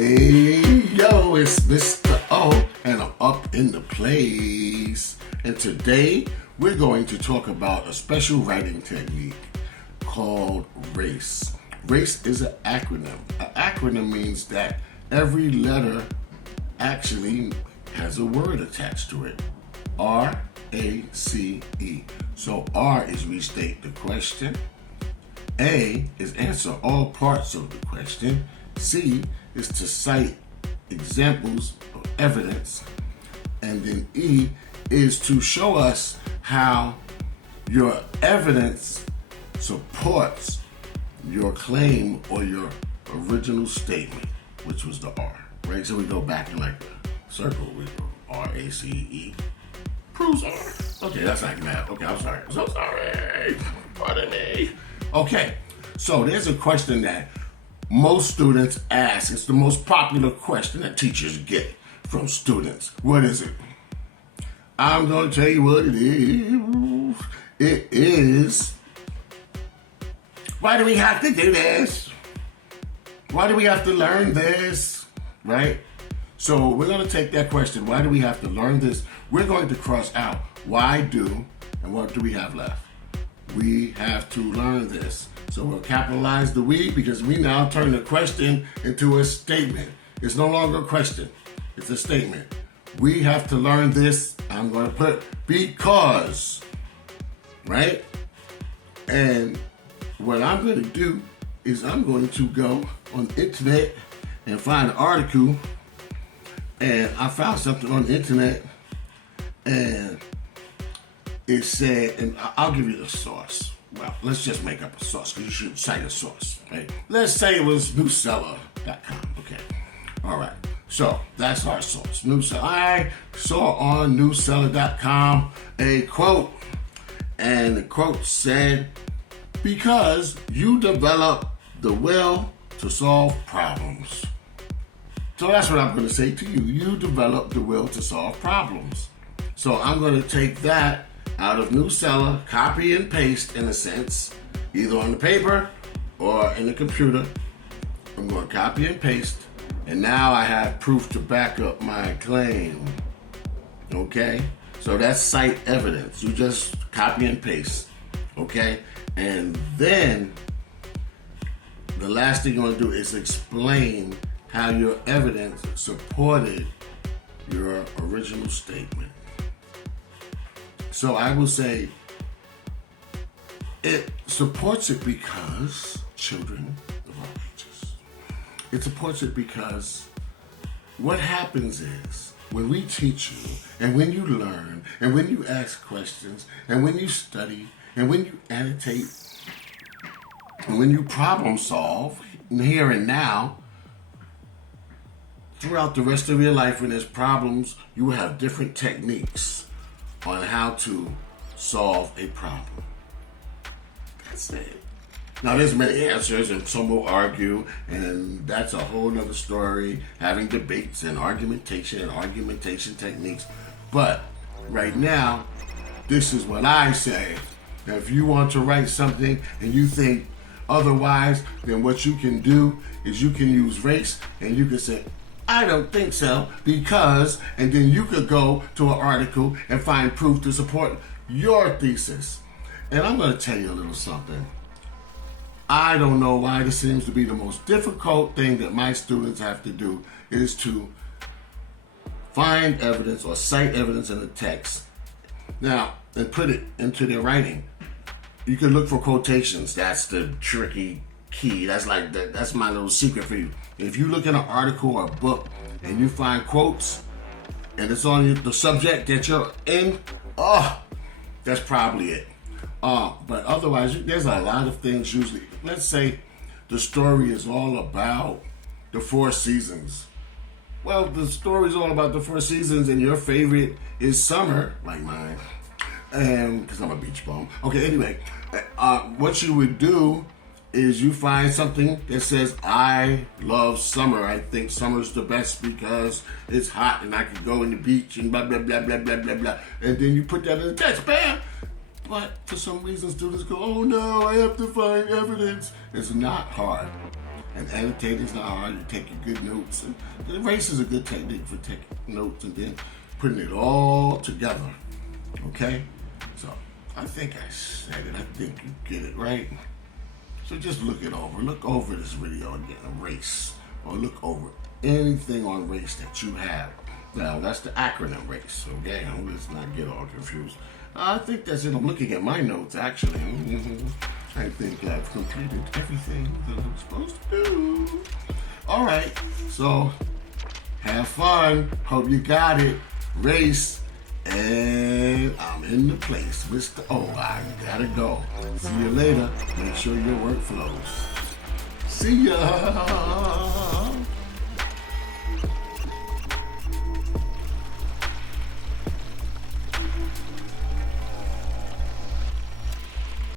Hey, yo, it's Mr. O, and I'm up in the place. And today, we're going to talk about a special writing technique called R.A.C.E. R.A.C.E is an acronym. An acronym means that every letter actually has a word attached to it. R.A.C.E. So R is restate the question. A is answer all parts of the question. C is to cite examples or evidence. And then E is to show us how your evidence supports your claim or your original statement, which was the R, right? So we go back in like the circle. We go R-A-C-E. Proves R. Okay, that's not math. Okay, I'm sorry. I'm so sorry. Pardon me. Okay, so there's a question that most students ask. It's the most popular question that teachers get from students. What is it? I'm going to tell you what it is. It is, why do we have to do this? Why do we have to learn this? Right? So we're going to take that question, why do we have to learn this? We're going to cross out why do, and what do we have left? We have to learn this. So we'll capitalize the we because we now turn the question into a statement. It's no longer a question. It's a statement. We have to learn this. I'm going to put because, right? And what I'm going to do is I'm going to go on the internet and find an article. And I found something on the internet and it said, and I'll give you the source. Well, let's just make up a source because you should cite a source, right? Let's say it was newseller.com. Okay. All right. So that's our source. Newseller. I saw on newseller.com a quote, and the quote said, because you develop the will to solve problems. So that's what I'm going to say to you. You develop the will to solve problems. So I'm going to take that out of Newseller, copy and paste in a sense, either on the paper or in the computer. I'm going to copy and paste, and now I have proof to back up my claim. Okay? So that's cite evidence. You just copy and paste. Okay? And then the last thing you're going to do is explain how your evidence supported your original statement. So I will say it supports it because children of all ages. It supports it because what happens is when we teach you and when you learn and when you ask questions and when you study and when you annotate and when you problem solve here and now, throughout the rest of your life when there's problems, you will have different techniques on how to solve a problem. That's it. Now there's many answers and some will argue, and that's a whole nother story, having debates and argumentation techniques. But right now, this is what I say. Now if you want to write something and you think otherwise, then what you can do is you can use R.A.C.E and you can say, I don't think so, because, and then you could go to an article and find proof to support your thesis. And I'm going to tell you a little something. I don't know why this seems to be the most difficult thing that my students have to do is to find evidence or cite evidence in the text. Now, and put it into their writing. You can look for quotations. That's the tricky key. That's my little secret for you. If you look at an article or a book and you find quotes and it's on the subject that you're in, that's probably it. But otherwise, there's a lot of things usually. Let's say the story is all about the 4 seasons. Well, the story is all about the 4 seasons and your favorite is summer, like mine, because I'm a beach bum. Okay, anyway, what you would do is you find something that says, I love summer. I think summer's the best because it's hot and I can go in the beach and blah, blah, blah, blah, blah, blah, blah. And then you put that in the text, bam! But for some reason, students go, oh no, I have to find evidence. It's not hard. and annotators are how you take your good notes. And the erase is a good technique for taking notes and then putting it all together. Okay? So I think I said it. I think you get it, right? So just look it over. Look over this video again, erase. Or look over anything on R.A.C.E that you have. Now, that's the acronym R.A.C.E, okay? Let's not get all confused. I think that's it. I'm looking at my notes, actually. I think I've completed everything that I'm supposed to do. All right, so have fun. Hope you got it. R.A.C.E, and I'm in the place. Mr. O, I gotta go. See you later. Make sure your work flows. See ya.